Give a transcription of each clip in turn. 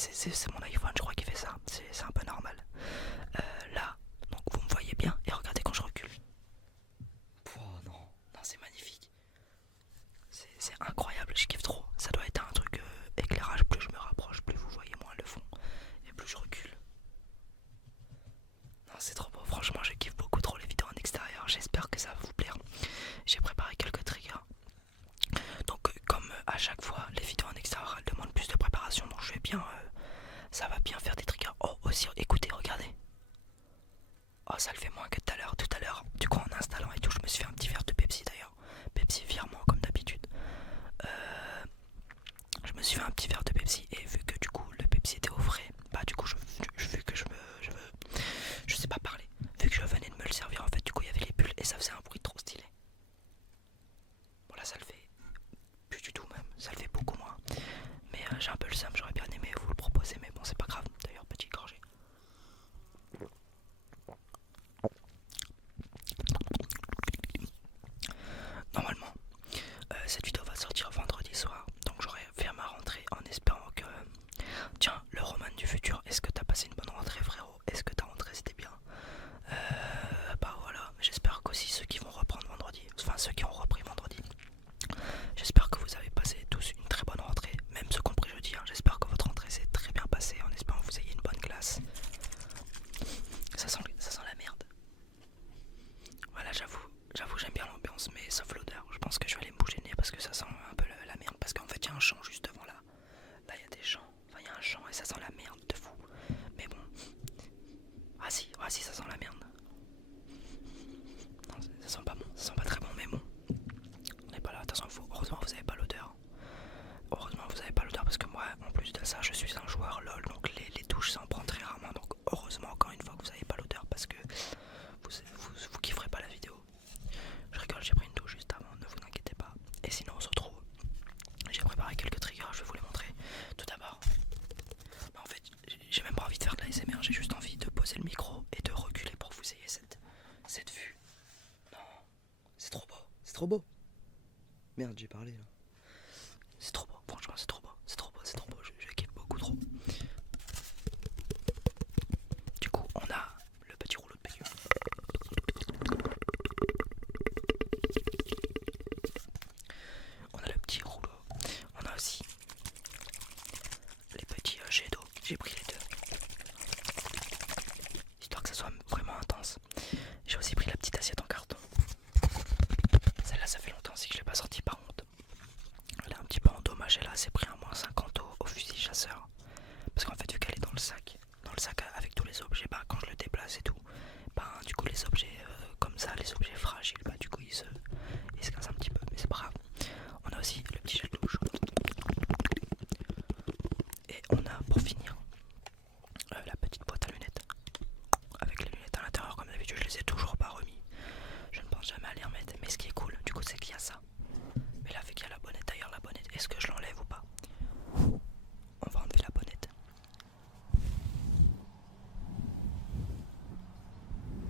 c'est mon iPhone, je crois qu'il fait ça. C'est un peu normal. Là, donc vous me voyez bien et regardez quand je recule. Oh non, non c'est magnifique. C'est incroyable, je kiffe trop. Ça doit être un truc éclairage, plus je me rapproche, plus vous voyez moins le fond et plus je recule. Non c'est trop beau, franchement je kiffe beaucoup trop les vidéos en extérieur. J'espère que ça va vous plaire. J'ai préparé quelques triggers. Donc comme à chaque fois les vidéos en extérieur elles demandent plus de préparation, donc je vais bien, ça va bien faire des triggers. Oh aussi écoutez, regardez. Oh ça le fait moins que tout à l'heure. Tout à l'heure, du coup en installant et tout, je me suis fait un petit verre de Pepsi d'ailleurs. Pepsi virement comme d'habitude. Je me suis fait un petit verre de Pepsi et vu que du coup le Pepsi était au frais, bah du coup vu que je sais pas parler. Vu que je venais de me le servir en fait, du coup il y avait les bulles et ça faisait un bruit trop stylé. Bon là ça le fait plus du tout même, ça le fait beaucoup moins. Mais j'ai un peu le seum, j'aurais bien aimé vous le proposer mais bon c'est pas grave. D'ailleurs petite gorgée. Normalement cette vidéo va sortir vendredi soir, donc j'aurais fait ma rentrée en espérant que... Tiens, le Roman du futur, est-ce que t'as passé une bonne rentrée frérot? Est-ce que ta rentrée c'était bien? Bah voilà, j'espère qu'aussi ceux qui vont reprendre vendredi, enfin ceux qui ont repris vendredi, j'espère que vous avez passé tous une très bonne rentrée, même ceux qui ont pris jeudi, hein. J'espère que votre rentrée s'est très bien passée en espérant que vous ayez une bonne classe. Ça sent la merde. Voilà, j'avoue j'aime bien l'ambiance, mais sauf l'odeur. Je pense que je vais aller me bouger le nez parce que ça sent un peu la merde. Parce qu'en fait, il y a un champ juste devant là. Là, il y a des champs. Enfin, il y a un champ et ça sent la merde de fou. Mais bon. Ah si, ça sent la merde. Non, ça sent pas bon. Ça sent pas très bon, mais bon. On n'est pas là. Attention, heureusement, vous avez pas l'odeur. Heureusement, vous avez pas l'odeur parce que moi, en plus de ça, je suis un joueur LOL. Donc, les touches, ça en prend très rarement. Donc, heureusement, encore une fois, que vous avez pas l'odeur parce que vous kifferez pas la vidéo. Je rigole, j'ai pris une douche juste avant, ne vous inquiétez pas. Et sinon on se retrouve. J'ai préparé quelques triggers, je vais vous les montrer. Tout d'abord, en fait, j'ai même pas envie de faire de la l'ASMR, j'ai juste envie de poser le micro et de reculer pour que vous ayez cette vue. Non, c'est trop beau, c'est trop beau. Merde, j'ai parlé là. C'est trop beau, franchement c'est trop beau, c'est trop beau, c'est trop beau, je kiffe beaucoup trop. Du coup, on a le petit rouleau de PQ. On a le petit rouleau. On a aussi les petits jets d'eau. J'ai pris les deux. Histoire que ça soit vraiment intense. J'ai aussi pris la petite assiette en carton. Celle-là, ça fait longtemps aussi que je l'ai pas sortie par contre. Elle est un petit peu endommagée là. C'est pris un moins 50 au fusil chasseur. Parce qu'en fait, vu qu'elle est dans le sac avec tous les objets, bah quand je le déplace et tout, bah du coup les objets comme ça, les objets fragiles, bah du coup ils se cassent un petit peu. Mais c'est pas grave. On a aussi le petit gel douche. Et on a pour finir la petite boîte à lunettes. Avec les lunettes à l'intérieur comme d'habitude, je les ai toujours pas remis. Je ne pense jamais à les remettre. Mais ce qui est cool du coup c'est qu'il y a ça. Mais là vu qu'il y a la bonnette, d'ailleurs la bonnette, est-ce que je l'enlève ou pas? On va enlever la bonnette.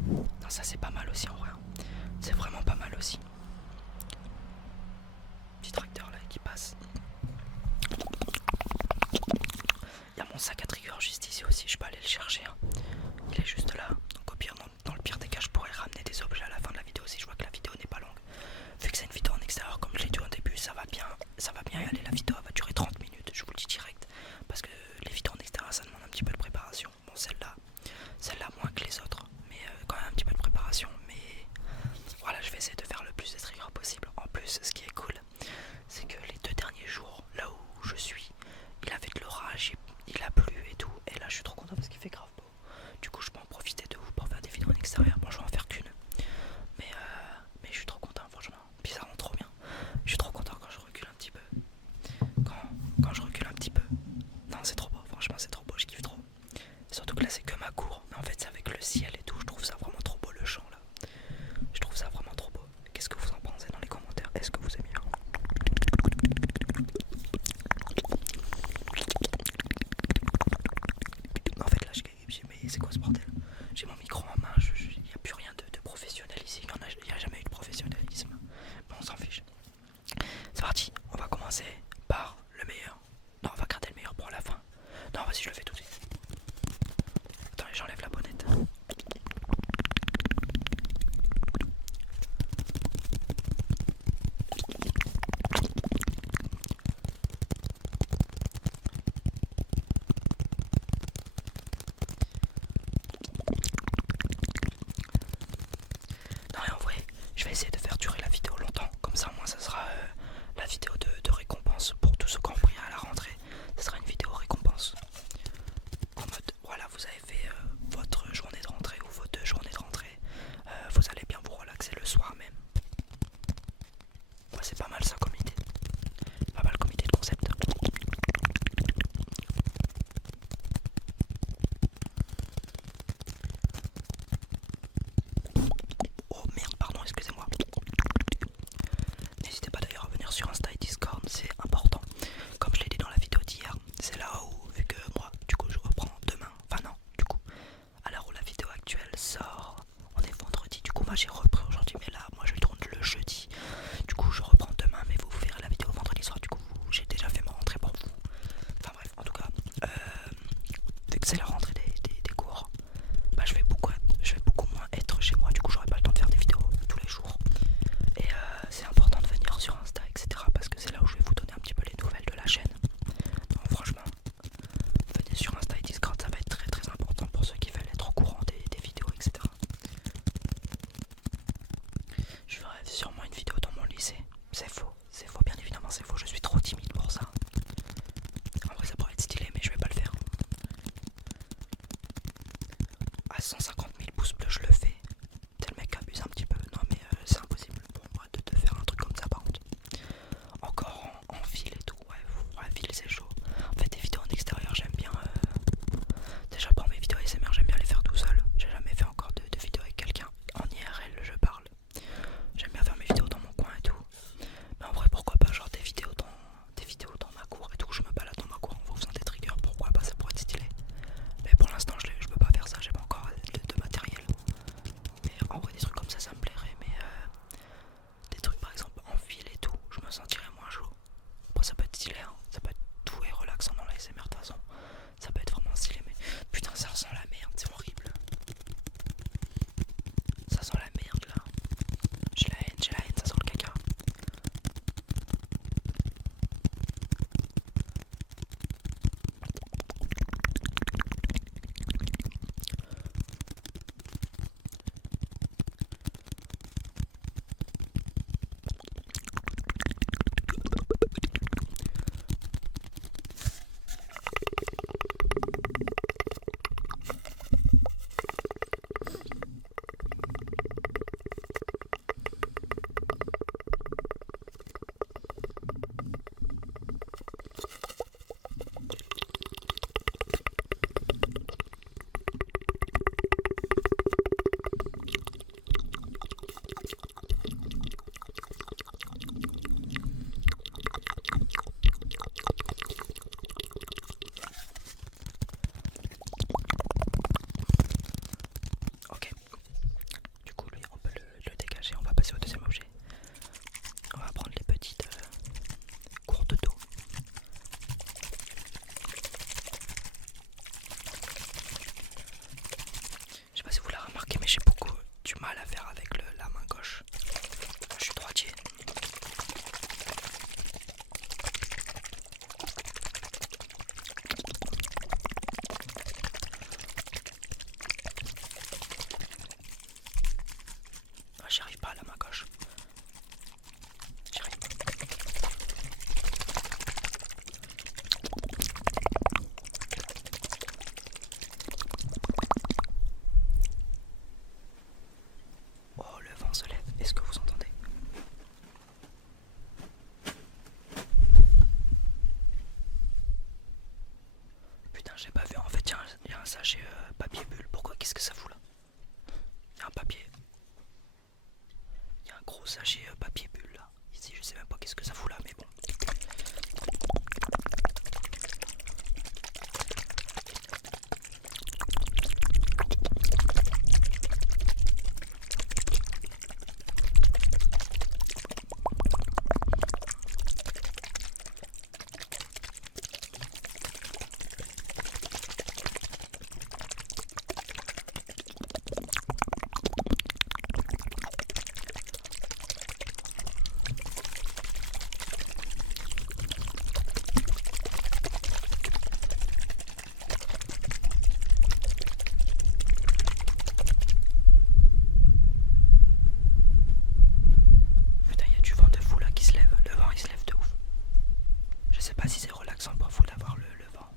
Non ça c'est pas mal aussi en vrai. C'est vraiment pas mal aussi. Petit tracteur là qui passe. Il y a mon sac à trigger juste ici aussi, je peux aller le chercher. Hein. Il est juste là. Donc au pire, dans le pire des cas, je pourrais ramener des objets à la fin de la vidéo si je vois que la vidéo n'est pas longue. Vu que c'est une vidéo en extérieur, comme je l'ai dit au début, ça va bien y aller. La vidéo va durer 30 minutes, je vous le dis direct. Parce que les vidéos en extérieur, ça demande un petit peu de préparation. Bon, celle-là moins que les autres, mais quand même un petit peu de préparation. Mais voilà, je vais essayer de faire le plus de triggers possible. En plus, ce qui est cool, c'est que les 2 derniers jours, là où je suis, il avait de l'orage, il a plu et tout. Et là, je suis trop content parce qu'il fait grave beau. Du coup, je peux en profiter de vous pour faire des vidéos en extérieur. Bon, je vais en faire qu'une. Mais je suis trop content, franchement. Puis ça rend trop bien. Je suis trop content quand je recule un petit peu. Je vais essayer de faire durer la vidéo longtemps, comme ça au moins ça sera la vidéo de récompense pour tous ceux qui ont pris à la rentrée. Ce sera une vidéo récompense. En mode, voilà, vous avez fait votre journée de rentrée ou vos 2 journées de rentrée. Vous allez bien vous relaxer le soir même. Ouais, c'est pas mal ça comme idée. Pas mal comme idée de concept. Oh merde, pardon, excusez-moi. N'hésitez pas d'ailleurs à venir sur Insta et Discord, c'est important. Comme je l'ai dit dans la vidéo d'hier, c'est là où, vu que moi, du coup, je reprends demain. Enfin non, du coup, à l'heure où la vidéo actuelle sort, on est vendredi. Du coup, moi j'ai repris aujourd'hui, mais là, moi je tourne le jeudi. Du coup, je reprends demain, mais vous verrez la vidéo vendredi soir. Du coup, j'ai déjà fait ma rentrée pour vous. Enfin bref, en tout cas, vu que c'est la rentrée des cours, bah je vais beaucoup moins être chez moi. Du coup, j'aurai pas le temps de faire des vidéos tous les jours. Et c'est important de venir sur Insta, etc. Parce que c'est là où je vais vous donner un petit peu les nouvelles de la chaîne. Donc franchement, venez sur Insta et Discord, ça va être très très important pour ceux qui veulent être au courant des vidéos, etc. Je ferai sûrement une vidéo dans mon lycée. C'est faux, bien évidemment c'est faux, je suis trop timide pour ça. En vrai ça pourrait être stylé mais je vais pas le faire. À 150 000 pouces bleus je le fais. T'es le mec qui abuse un petit peu. Non mais c'est impossible pour moi de faire un truc comme ça par contre. Encore en ville et tout, ouais, ville c'est chaud. En fait des vidéos en extérieur j'aime bien. Déjà pour mes vidéos ASMR j'aime bien les faire tout seul. J'ai jamais fait encore de vidéo avec quelqu'un. En IRL je parle. J'aime bien faire mes vidéos dans mon coin et tout. Mais en vrai pourquoi pas genre des vidéos dans ma cour et tout. Je me balade dans ma cour en vous faisant des triggers. Pourquoi pas, ça pourrait être stylé. Mais pour l'instant je peux pas faire ça. J'ai pas encore de matériel. Mais en vrai des trucs comme ça me plairait. Mais des trucs par exemple en ville et tout, je me sentirais moins chaud. Après ça peut être stylé hein. Ça peut être tout et relaxant dans la SMR de toute façon. Ça peut être vraiment stylé mais putain ça sent la merde, c'est horrible. Ça sent la merde là. J'ai la haine, ça sent le caca. Ok, du coup lui on peut le dégager, on va passer au deuxième objet. On va prendre les petites courtes d'eau. Je sais pas si vous l'avez remarqué mais j'ai beaucoup du mal à faire avec la main gauche. Je suis droitier. J'y arrive pas à la main gauche. J'y arrive pas. Oh, le vent se lève. Est-ce que vous entendez? Putain, j'ai pas vu. En fait, il y a un sachet papier bulle. Pourquoi? Qu'est-ce que ça fout là? Il y a un papier. Il y a un gros sachet papier bulle là. Ici, je sais même pas qu'est-ce que ça fout là, mais bon. sais pas si c'est relaxant pour vous d'avoir le vent.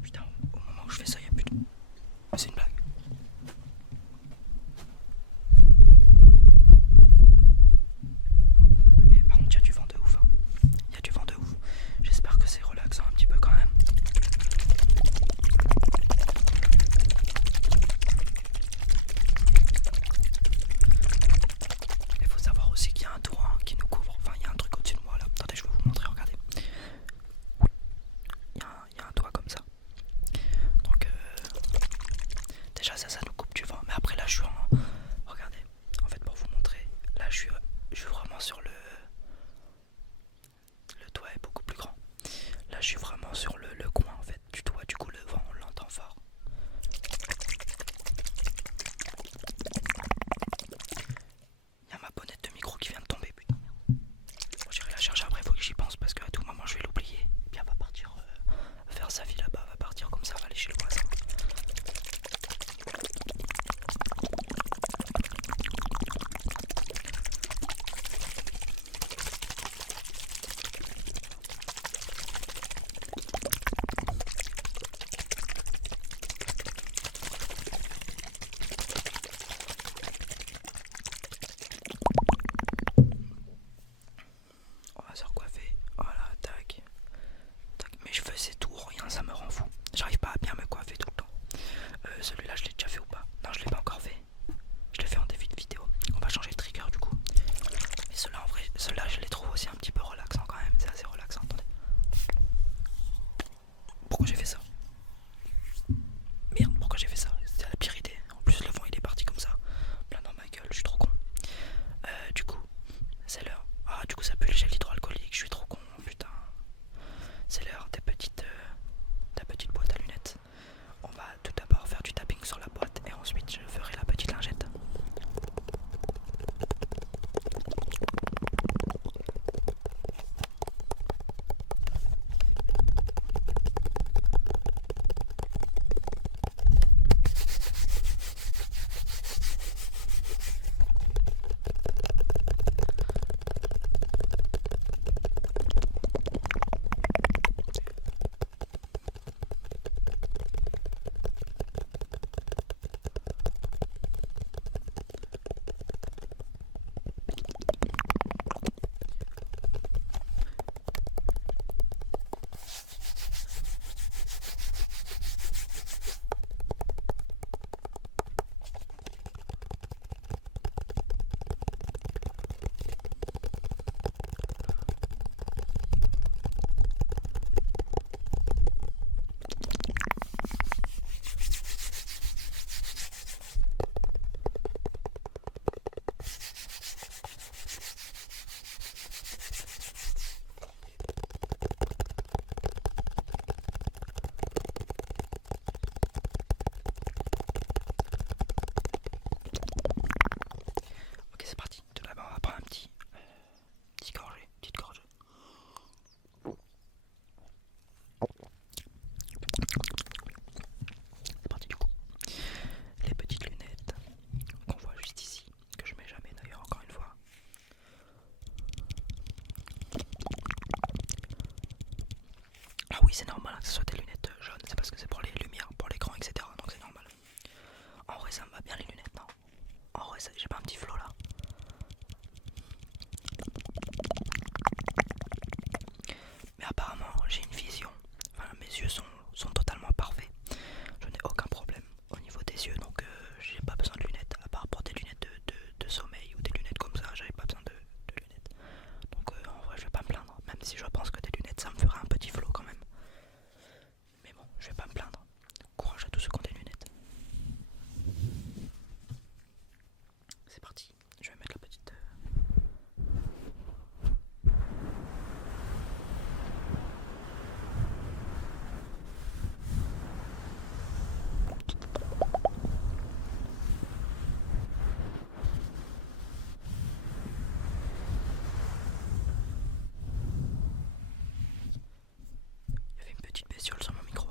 Putain, au moment où je fais ça, il y a plus de... C'est une blague. Et par contre, il y a du vent de ouf. Hein. Il y a du vent de ouf. J'espère que c'est relaxant un petit peu quand même. Il faut savoir aussi qu'il y a un toit qui nous couvre. Enfin, il y a un truc au-dessus de moi là. Attendez, je vais vous montrer, regardez. Il y a un toit comme ça. Donc, déjà, ça nous coupe du vent. Mais après, là, je suis en. Regardez, en fait, pour vous montrer, là, je suis vraiment sur le. Le toit est beaucoup plus grand. Là, je suis vraiment sur le coin en fait du toit. Du coup, le vent, on l'entend fort. Il y a ma bonnette de micro qui vient de tomber, putain. Bon, j'irai la chercher après, faut que j'y pense parce qu'à tout moment je vais l'oublier. Et puis elle va partir faire sa vie là-bas, elle va partir comme ça, elle va aller chez le voisin. On va se recoiffer. Voilà, tac. Tac. Mes cheveux c'est tout ou rien, ça me rend fou. J'arrive pas à bien me coiffer tout le temps. Celui-là, je l'ai déjà fait ou pas? Non, je l'ai pas encore fait. Je l'ai fait en début de vidéo. On va changer de trigger du coup. Mais ceux-là, en vrai, ceux-là, je les trouve aussi un petit peu relaxants quand même. C'est assez relaxant. Attendez. Pourquoi j'ai fait ça? Merde, pourquoi j'ai fait ça? C'était la pire idée. En plus, le vent il est parti comme ça. Plein dans ma gueule, je suis trop con. Du coup, c'est l'heure. Ah, du coup, ça pue le gel hydroalcoolique. Je suis trop con, putain. C'est l'heure ta petite boîte à lunettes. On va tout d'abord faire du tapping sur la boîte et ensuite je ferai la petite lingette. Ok, c'est parti. Tout d'abord, on va prendre un petit gorgée, petite gorgée. C'est parti du coup. Les petites lunettes qu'on voit juste ici, que je mets jamais d'ailleurs, encore une fois. Ah oui, c'est normal que ce soit des lunettes jaunes, c'est parce que c'est pour les lumières, pour l'écran, etc. Donc c'est normal. En vrai, ça me va bien les lunettes, non? En vrai, j'ai pas un petit flow là. Mais apparemment, j'ai une vision. Enfin, mes yeux sont totalement parfaits. Je n'ai aucun problème au niveau des yeux, donc j'ai pas besoin de lunettes. À part pour des lunettes de sommeil ou des lunettes comme ça, j'avais pas besoin de lunettes. Donc en vrai, je vais pas me plaindre. Même si je pense que des lunettes, ça me fera un petit flow quand même. Mais bon, je vais pas me plaindre. Courage à tous ceux qui ont des lunettes. C'est parti. Je vais mettre la petite... Il y avait une petite bestiole sur mon micro.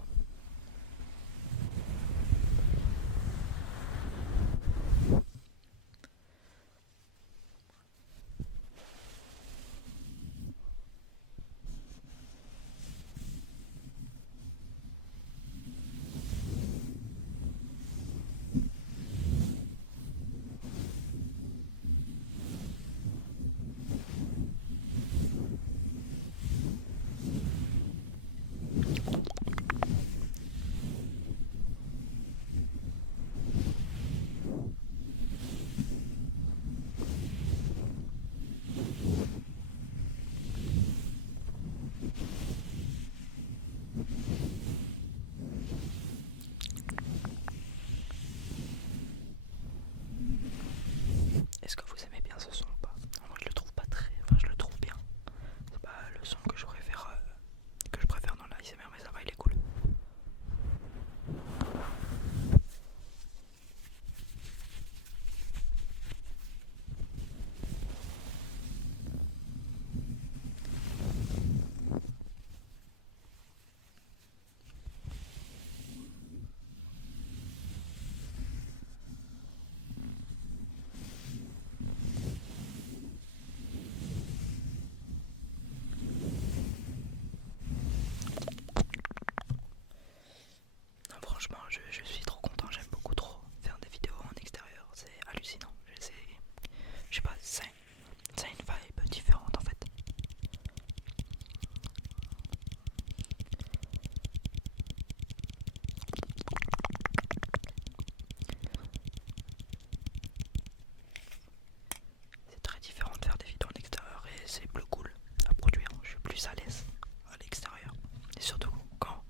c'est plus cool à produire, je suis plus à l'aise à l'extérieur. Et surtout quand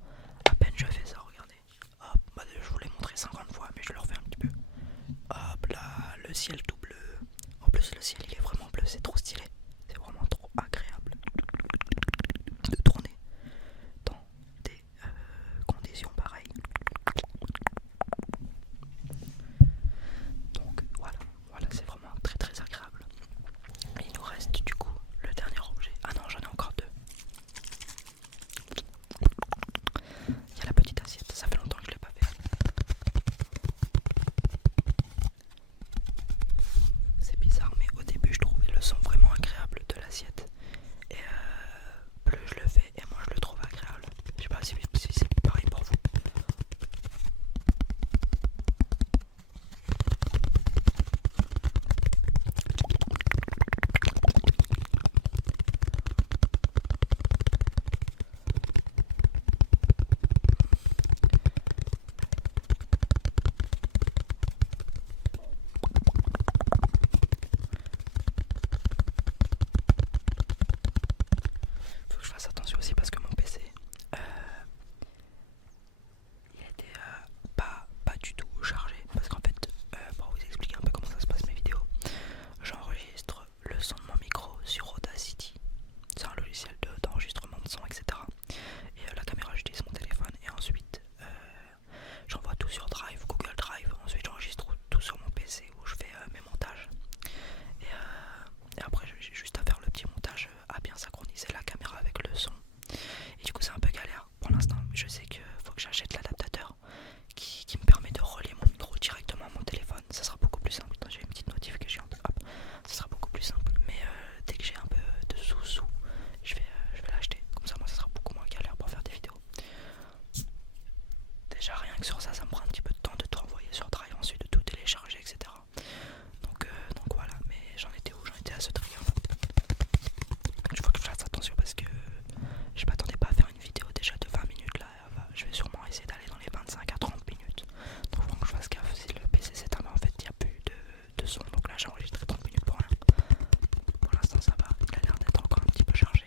à peine je fais ça, regardez. Hop, bah, je vous l'ai montré 50 fois, mais je le refais un petit peu. Hop là, le ciel tout bleu. En plus, le ciel il est vraiment bleu, c'est trop stylé. C'est vraiment trop agréable de tourner dans des conditions pareilles. Donc voilà, c'est vraiment très très agréable. Et il nous reste du coup le dernier objet. Ah non, j'en ai encore deux. Il y a la petite assiette, ça fait longtemps que je l'ai pas fait. C'est bizarre, mais au début je trouvais le son vraiment agréable de l'assiette. Et plus je le fais, et moins je le trouve agréable. Je sais pas si c'est pareil pour vous. Faut que je fasse attention aussi parce que mon PC, euh, il était pas du tout chargé. Parce qu'en fait, pour vous expliquer un peu comment ça se passe mes vidéos, j'enregistre le son de mon micro sur Audacity. C'est un logiciel d'enregistrement de son, etc. Et la caméra, j'utilise mon téléphone. Et ensuite, j'envoie tout sur Drive, Google Drive. Ensuite, j'enregistre tout sur mon PC où je fais mes montages. Et après, j'ai juste à faire le petit montage, à bien synchroniser la caméra avec le son. Et du coup, c'est un peu galère pour l'instant. Je sais qu'il faut que j'achète l'adaptateur qui me permet de relier mon micro directement à mon téléphone. Ça sera beaucoup plus simple. J'ai une petite notification. Hop, ça sera beaucoup plus simple. Mais dès que j'ai un peu de sous, je vais l'acheter. Comme ça, moi, ça sera beaucoup moins galère pour faire des vidéos. Déjà, rien que sur ça, ça me prend un petit peu de temps de tout envoyer sur Drive, ensuite de tout télécharger, etc. Donc voilà, mais j'en étais où? J'en étais à ce trigger là. Je faut que je fasse attention parce que je m'attendais pas à faire une vidéo déjà de 20 minutes là. Je vais sûrement essayer d'aller dans les 25 à 30 minutes. Donc faut que je fasse gaffe si le PC s'éteint, mais en fait il n'y a plus de son. Donc là j'ai enregistré 30 minutes pour rien. Pour l'instant ça va, il a l'air d'être encore un petit peu chargé.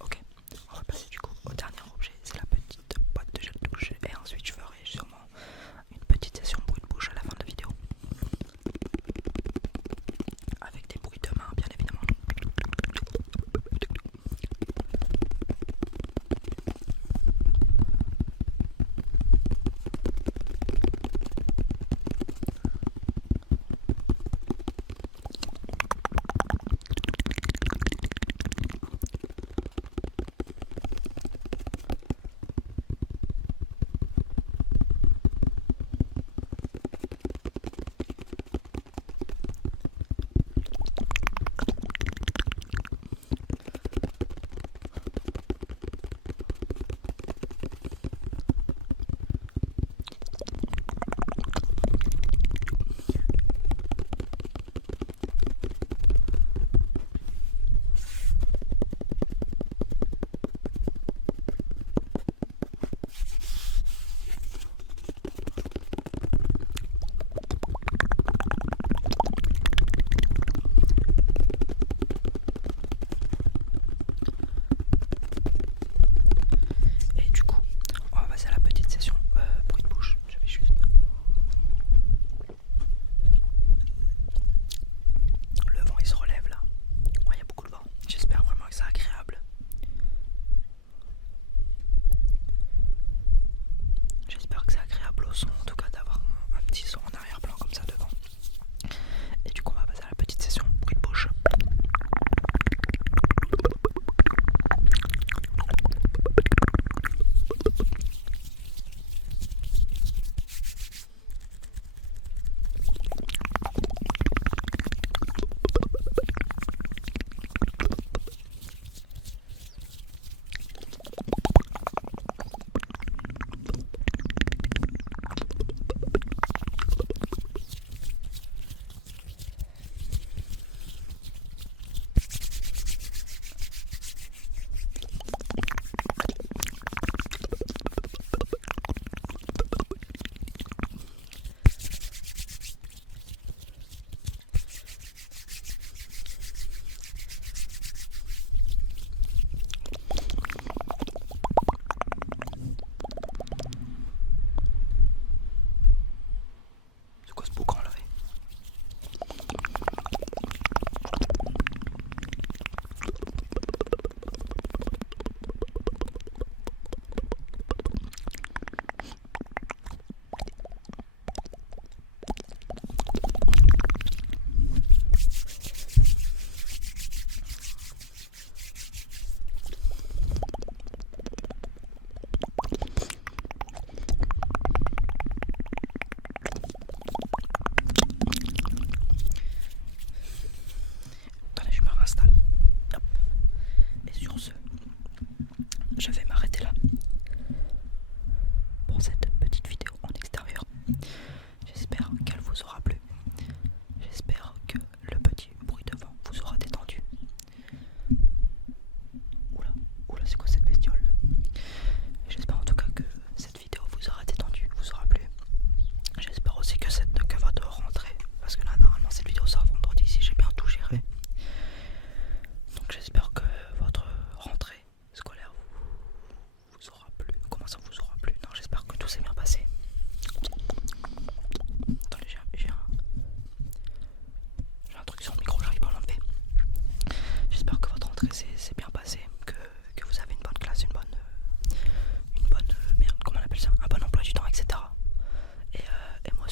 Ok, on va passer du coup au dernier objet, c'est la petite boîte de gel douche. Et ensuite je ferai sûrement une petite session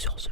sur ce,